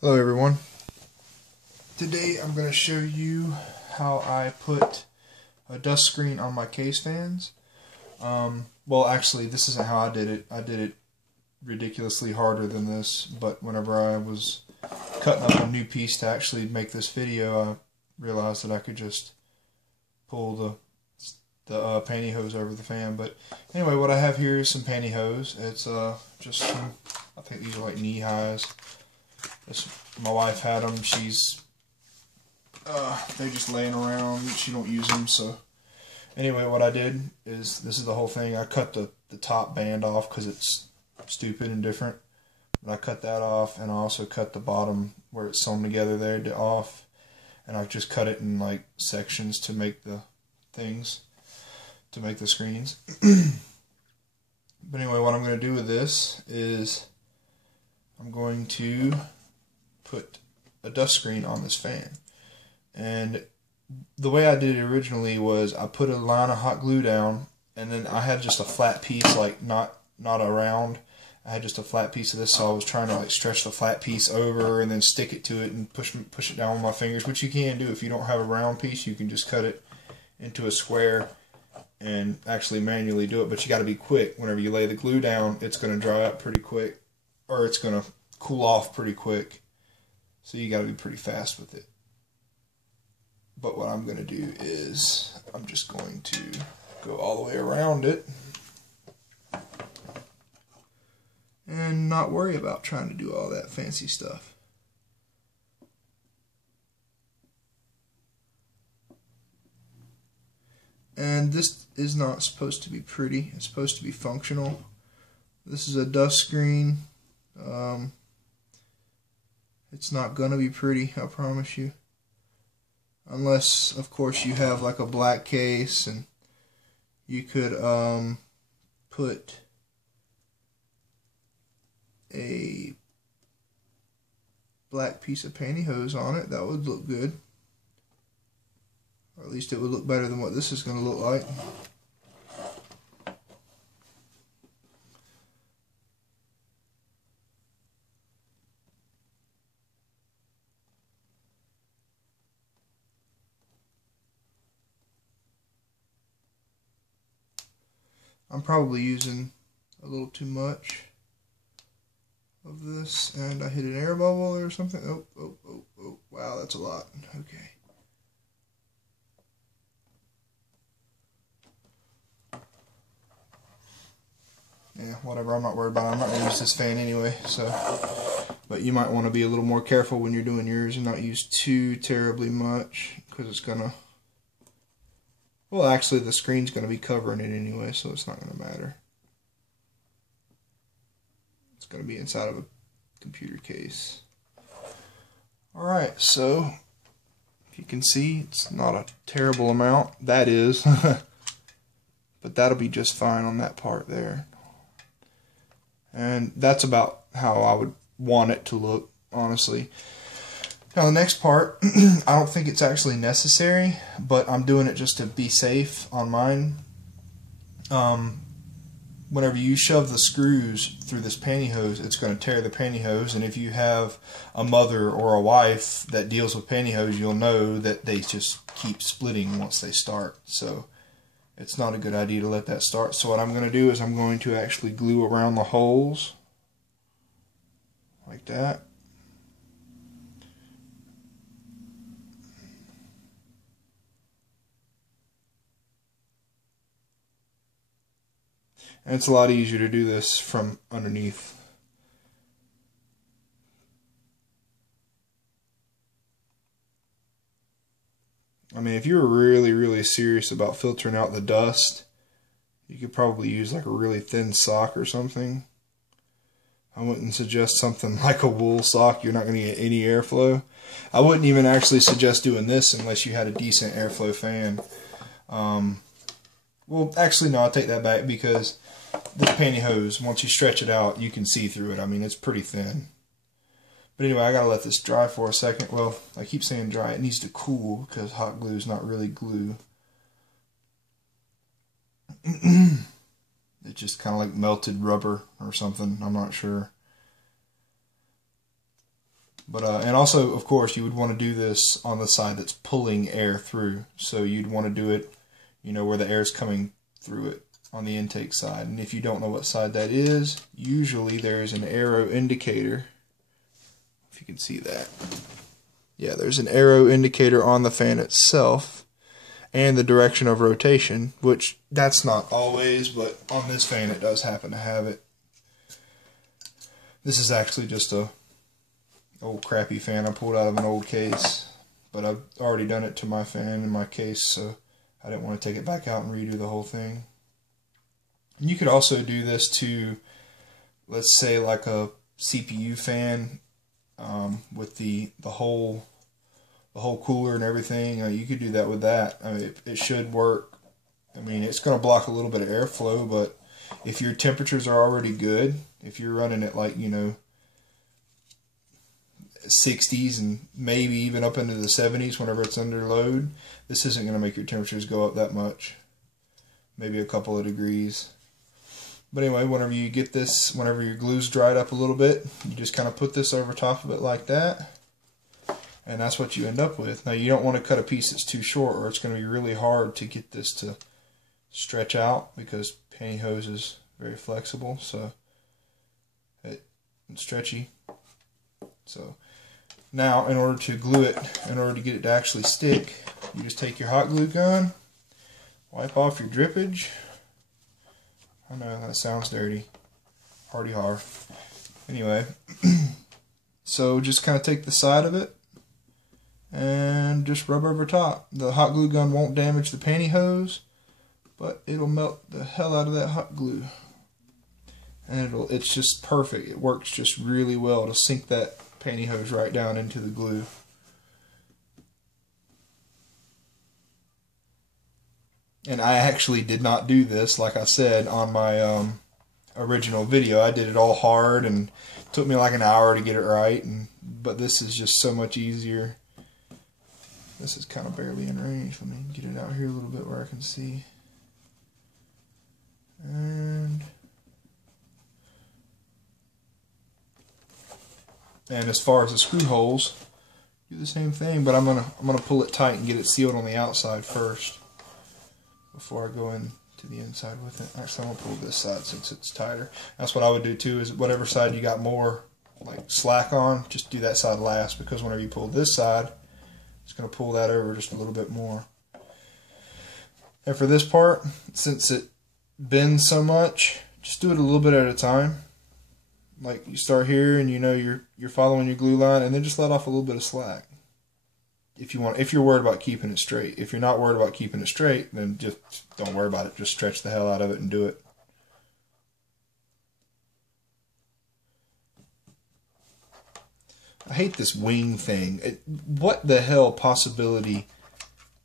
Hello everyone. Today I'm going to show you how I put a dust screen on my case fans. Well, actually, this isn't how I did it. I did it ridiculously harder than this, but whenever I was cutting up a new piece to actually make this video, I realized that I could just pull the pantyhose over the fan. But anyway, what I have here is some pantyhose. It's just some, I think these are like knee highs. My wife had them. They're just laying around. She don't use them. So anyway, what I did is, this is the whole thing. I cut the top band off because it's stupid and different. But I cut that off, and I also cut the bottom where it's sewn together there off. And I just cut it in like sections to make the things, to make the screens. But anyway, what I'm going to do with this is I'm going to put a dust screen on this fan. And the way I did it originally was I put a line of hot glue down, and then I had just a flat piece, like not a round. I had just a flat piece of this, so I was trying to like stretch the flat piece over and then stick it to it and push it down with my fingers, which you can do. If you don't have a round piece, you can just cut it into a square and actually manually do it, but you got to be quick. Whenever you lay the glue down, it's going to dry up pretty quick, or it's going to cool off pretty quick. So you got to be pretty fast with it. But what I'm going to do is I'm just going to go all the way around it and not worry about trying to do all that fancy stuff. And this is not supposed to be pretty. It's supposed to be functional. This is a dust screen. It's not going to be pretty, I promise you. Unless, of course, you have like a black case and you could put a black piece of pantyhose on it. That would look good. Or at least it would look better than what this is going to look like. I'm probably using a little too much of this, and I hit an air bubble or something. Oh, wow, that's a lot. Okay. Yeah, whatever, I'm not worried about it. I'm not going to use this fan anyway, so. But you might want to be a little more careful when you're doing yours and not use too terribly much, because it's going to, well, actually, the screen's going to be covering it anyway, so it's not going to matter. It's going to be inside of a computer case. Alright, so if you can see, it's not a terrible amount. That is. But that'll be just fine on that part there. And that's about how I would want it to look, honestly. Now the next part, I don't think it's actually necessary, but I'm doing it just to be safe on mine. Whenever you shove the screws through this pantyhose, it's going to tear the pantyhose, and if you have a mother or a wife that deals with pantyhose, you'll know that they just keep splitting once they start. So it's not a good idea to let that start. So what I'm going to do is I'm going to actually glue around the holes like that. And it's a lot easier to do this from underneath. I mean, if you were really, really serious about filtering out the dust, you could probably use like a really thin sock or something. I wouldn't suggest something like a wool sock. You're not going to get any airflow. I wouldn't even actually suggest doing this unless you had a decent airflow fan. Well, actually, no, I'll take that back, because this pantyhose, once you stretch it out, you can see through it. I mean, it's pretty thin. But anyway, I gotta let this dry for a second. Well, I keep saying dry. It needs to cool, because hot glue is not really glue. It's just kind of like melted rubber or something. I'm not sure. But and also, of course, you would want to do this on the side that's pulling air through. So you'd want to do it, you know, where the air is coming through it on the intake side. And if you don't know what side that is, usually there's an arrow indicator. If you can see that. Yeah, there's an arrow indicator on the fan itself and the direction of rotation, which that's not always, but on this fan it does happen to have it. This is actually just a old crappy fan I pulled out of an old case, but I've already done it to my fan in my case, so I didn't want to take it back out and redo the whole thing. And you could also do this to, let's say, like a CPU fan with the whole cooler and everything. You could do that with that. I mean, it should work. I mean, it's going to block a little bit of airflow, but if your temperatures are already good, if you're running it like, you know, 60s and maybe even up into the 70s whenever it's under load, this isn't going to make your temperatures go up that much. Maybe a couple of degrees. But anyway, whenever you get this, whenever your glue's dried up a little bit, you just kind of put this over top of it like that. And that's what you end up with. Now, you don't want to cut a piece that's too short, or it's going to be really hard to get this to stretch out, because pantyhose is very flexible, so it's stretchy. So now, in order to glue it, in order to get it to actually stick, you just take your hot glue gun, wipe off your drippage. I know that sounds dirty. Hardy har. Anyway, so just kind of take the side of it and just rub over top. The hot glue gun won't damage the pantyhose, but it'll melt the hell out of that hot glue. And it's just perfect. It works just really well to sink that pantyhose right down into the glue. And I actually did not do this, like I said, on my original video. I did it all hard, and it took me like an hour to get it right. But this is just so much easier. This is kind of barely in range. Let me get it out here a little bit where I can see. And as far as the screw holes, do the same thing, but I'm gonna pull it tight and get it sealed on the outside first before I go in to the inside with it. Actually, I'm gonna pull this side since it's tighter. That's what I would do too, is whatever side you got more like slack on, just do that side last, because whenever you pull this side, it's gonna pull that over just a little bit more. And for this part, since it bends so much, just do it a little bit at a time. Like, you start here and you know you're following your glue line, and then just let off a little bit of slack. If you're worried about keeping it straight. If you're not worried about keeping it straight, then just don't worry about it. Just stretch the hell out of it and do it. I hate this wing thing. What the hell possibility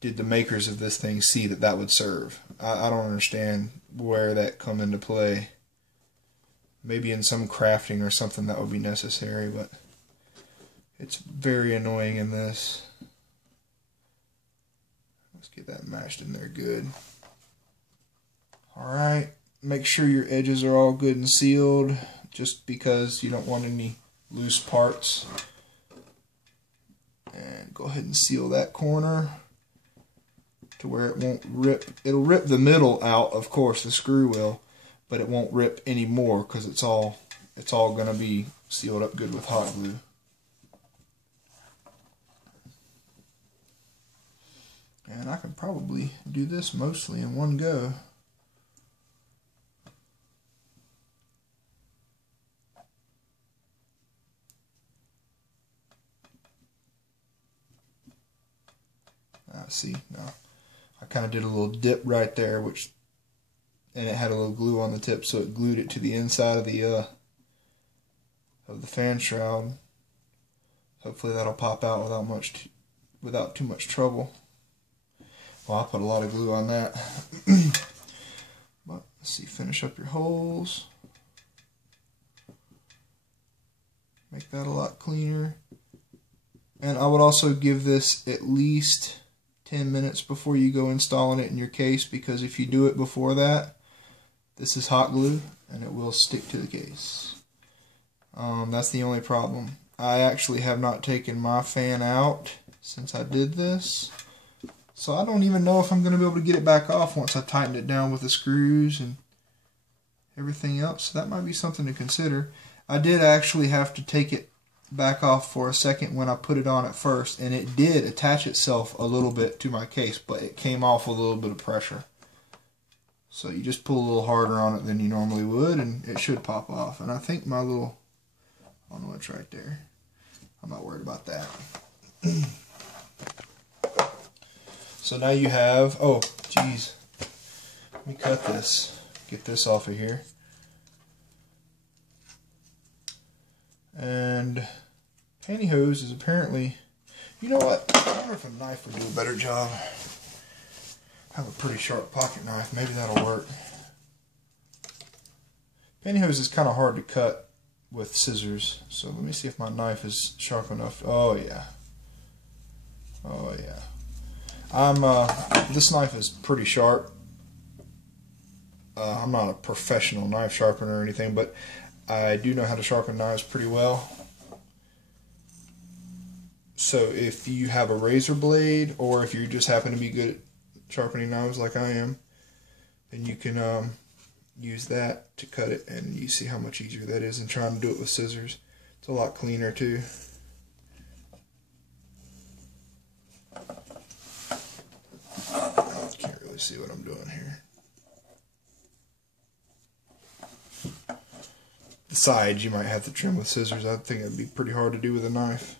did the makers of this thing see that would serve? I don't understand where that come into play. Maybe in some crafting or something that would be necessary, but it's very annoying in this. Let's get that mashed in there good. Alright, make sure your edges are all good and sealed, just because you don't want any loose parts. And go ahead and seal that corner to where it won't rip. It'll rip the middle out, of course, the screw will, but it won't rip anymore because it's all going to be sealed up good with hot glue. And I can probably do this mostly in one go. See, now I kind of did a little dip right there, and it had a little glue on the tip, so it glued it to the inside of the fan shroud. Hopefully that'll pop out without too much trouble. Well, I put a lot of glue on that. But let's see, finish up your holes. Make that a lot cleaner. And I would also give this at least 10 minutes before you go installing it in your case, because if you do it before that, this is hot glue and it will stick to the case. That's the only problem. I actually have not taken my fan out since I did this. So I don't even know if I'm going to be able to get it back off once I tighten it down with the screws and everything else. So that might be something to consider. I did actually have to take it back off for a second when I put it on at first, and it did attach itself a little bit to my case, but it came off with a little bit of pressure. So you just pull a little harder on it than you normally would, and it should pop off. And I think my little, I don't know, it's right there. I'm not worried about that. So now you have, oh, geez. Let me cut this. Get this off of here. And pantyhose is apparently, you know what? I wonder if a knife would do a better job. I have a pretty sharp pocket knife. Maybe that'll work. Pantyhose is kind of hard to cut with scissors. So let me see if my knife is sharp enough. Oh yeah. Oh yeah. This knife is pretty sharp. I'm not a professional knife sharpener or anything, but I do know how to sharpen knives pretty well. So if you have a razor blade, or if you just happen to be good at sharpening knives like I am, then you can use that to cut it, and you see how much easier that is than trying to do it with scissors. It's a lot cleaner too. Can't really see what I'm doing here. The sides you might have to trim with scissors. I think it'd be pretty hard to do with a knife.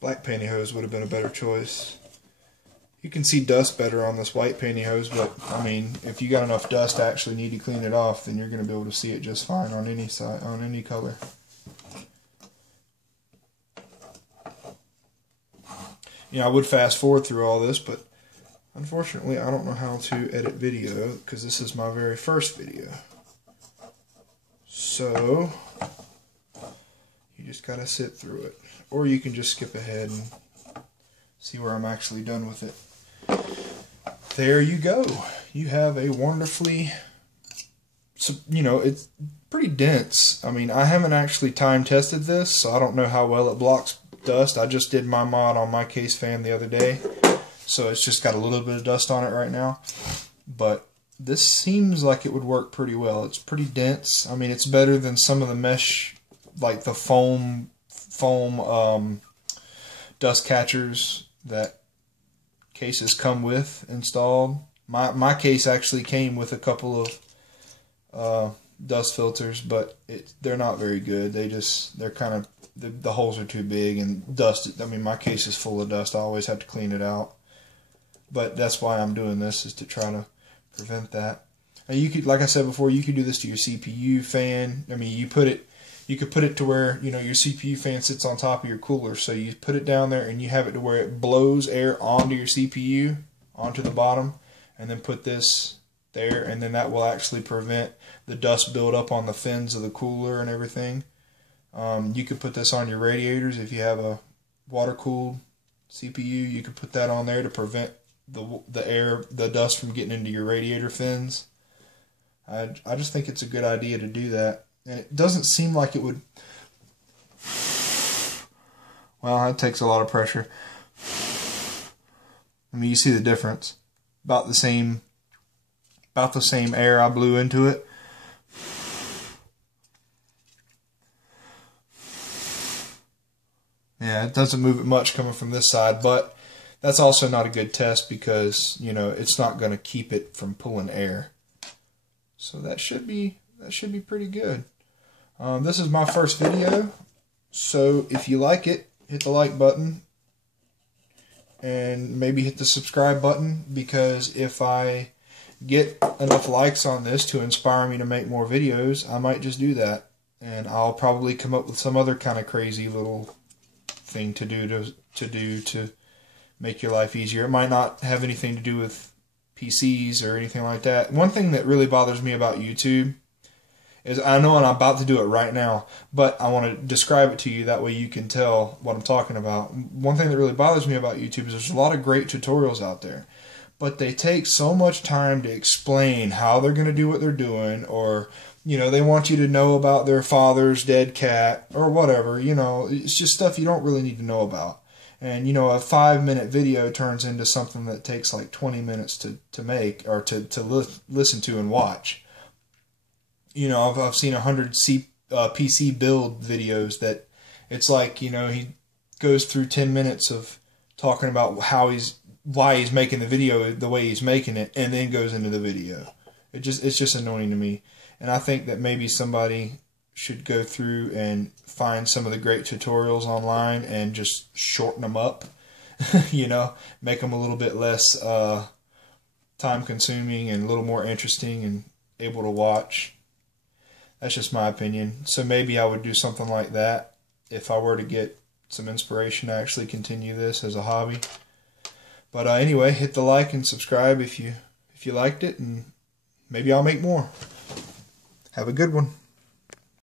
Black pantyhose would have been a better choice. You can see dust better on this white pantyhose, but I mean, if you got enough dust to actually need to clean it off, then you're going to be able to see it just fine on any side, on any color. You know, I would fast forward through all this, but unfortunately, I don't know how to edit video because this is my very first video. So you just gotta sit through it, or you can just skip ahead and see where I'm actually done with it. There you go. You have a wonderfully, you know, it's pretty dense. I mean, I haven't actually time tested this, so I don't know how well it blocks dust. I just did my mod on my case fan the other day, so it's just got a little bit of dust on it right now. But this seems like it would work pretty well. It's pretty dense. I mean, it's better than some of the mesh, like the foam dust catchers that cases come with installed. My case actually came with a couple of dust filters, but they're not very good. They're kind of, the holes are too big, and dust, I mean, my case is full of dust. I always have to clean it out. But that's why I'm doing this, is to try to prevent that. And you could, like I said before, you could do this to your CPU fan. I mean, you could put it to where, you know, your CPU fan sits on top of your cooler. So you put it down there and you have it to where it blows air onto your CPU, onto the bottom, and then put this there, and then that will actually prevent the dust build up on the fins of the cooler and everything. You could put this on your radiators if you have a water-cooled CPU. You could put that on there to prevent the dust from getting into your radiator fins. I just think it's a good idea to do that. And it doesn't seem like it would... Well, that takes a lot of pressure. I mean, you see the difference. About the same air I blew into it. Yeah, it doesn't move it much coming from this side, but that's also not a good test because, you know, it's not going to keep it from pulling air. So that should be pretty good. This is my first video, so if you like it, hit the like button and maybe hit the subscribe button, because if I get enough likes on this to inspire me to make more videos, I might just do that, and I'll probably come up with some other kind of crazy little thing to do to make your life easier. It might not have anything to do with PCs or anything like that. One thing that really bothers me about YouTube is, I know, and I'm about to do it right now, but I want to describe it to you, that way you can tell what I'm talking about. One thing that really bothers me about YouTube is there's a lot of great tutorials out there, but they take so much time to explain how they're going to do what they're doing, or, you know, they want you to know about their father's dead cat, or whatever. You know, it's just stuff you don't really need to know about. And, you know, a 5-minute video turns into something that takes like 20 minutes to make, or to listen to and watch. You know, I've seen 100 PC build videos that it's like, you know, he goes through 10 minutes of talking about why he's making the video the way he's making it, and then goes into the video. It's just annoying to me. And I think that maybe somebody should go through and find some of the great tutorials online and just shorten them up, you know, make them a little bit less time consuming and a little more interesting and able to watch. That's just my opinion. So maybe I would do something like that if I were to get some inspiration to actually continue this as a hobby. But anyway, hit the like and subscribe if you liked it, and maybe I'll make more. Have a good one.